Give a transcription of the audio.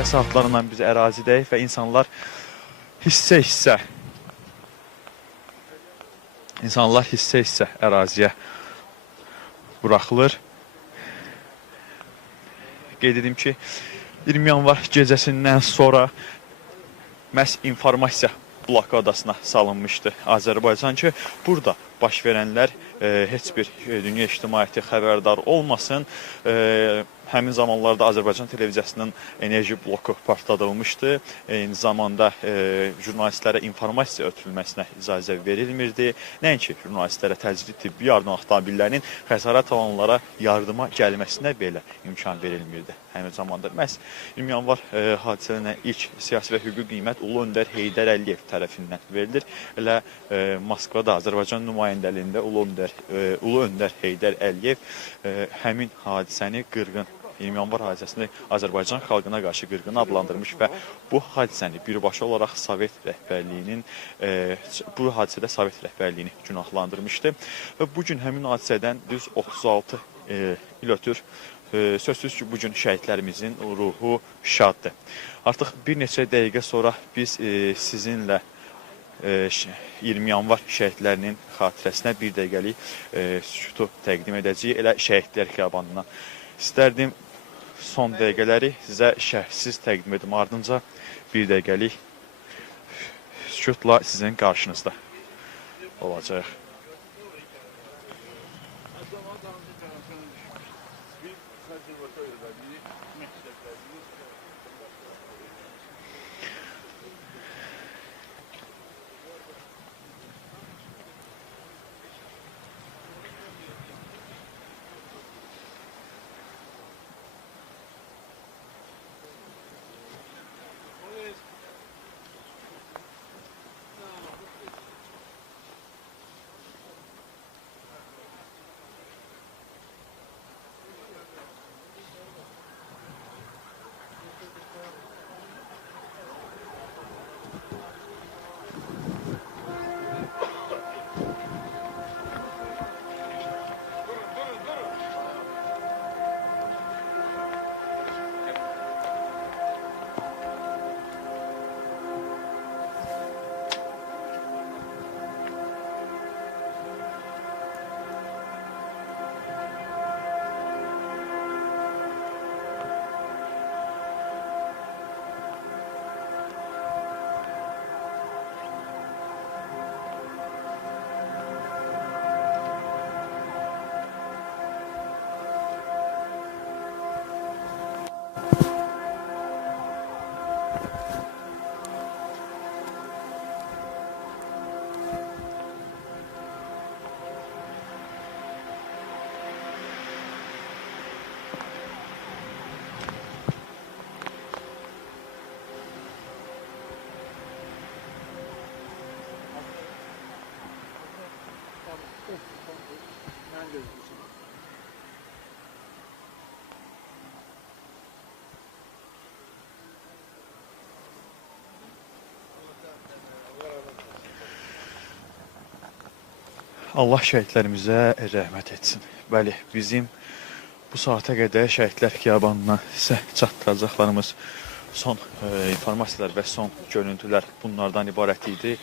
səhər saatlarından biz ərazidəyik və insanlar hissə-hissə əraziyə buraxılır. Qeyd edim ki, 20 yanvar gecəsindən sonra məhz informasiya blokadasına salınmışdı Azərbaycan ki, burada baş verənlər heç bir dünya ictimaiyyəti xəbərdar olmasın. Həmin zamanlarda Azərbaycan televiziyasının enerji bloku partladılmışdı. Eyni zamanda jurnalistlərə informasiya ötürülməsinə icazə verilmirdi. Nəinki jurnalistlərə təcili tibbi yardım avtomobillərinin xəsarət alanlara yardıma gəlməsinə belə imkan verilmirdi. Həmin zamanda məhz 20 yanvar hadisələrlə ilk siyasi və hüquqi qiymət Ulu Öndər Heydər Əliyev tərəfindən verilir. Elə Moskvada Azərbaycan nümayəndəliyində Ulu Öndər Heydər Əliyev həmin hadisəni qırğın 20 yanvar hadisəsini Azərbaycan xalqına qarşı qırğın adlandırmış və bu hadisəni birbaşa olaraq Sovet rəhbərliyinin günahlandırmışdı. Və bugün həmin hadisədən düz 36 il ötür. Sözsüz ki, bugün şəhidlərimizin ruhu şaddır. Artıq bir neçə dəqiqə sonra biz sizinlə 20 yanvar şəhidlərinin xatirəsinə bir dəqiqəlik sükutu təqdim edəcəyik. Elə şəhidlər xiyabanından istərdim son dəqiqələri sizə şərhsiz təqdim edim. Ardınca bir dəqiqəlik sükutla sizin qarşınızda olacaq. Allah şəhidlərimizə rəhmət etsin. Bəli, bizim bu saata qədər şəhidlər xiyabanına sizə çatdıracaqlarımız son informasiyalar və son görüntülər bunlardan ibarət idi.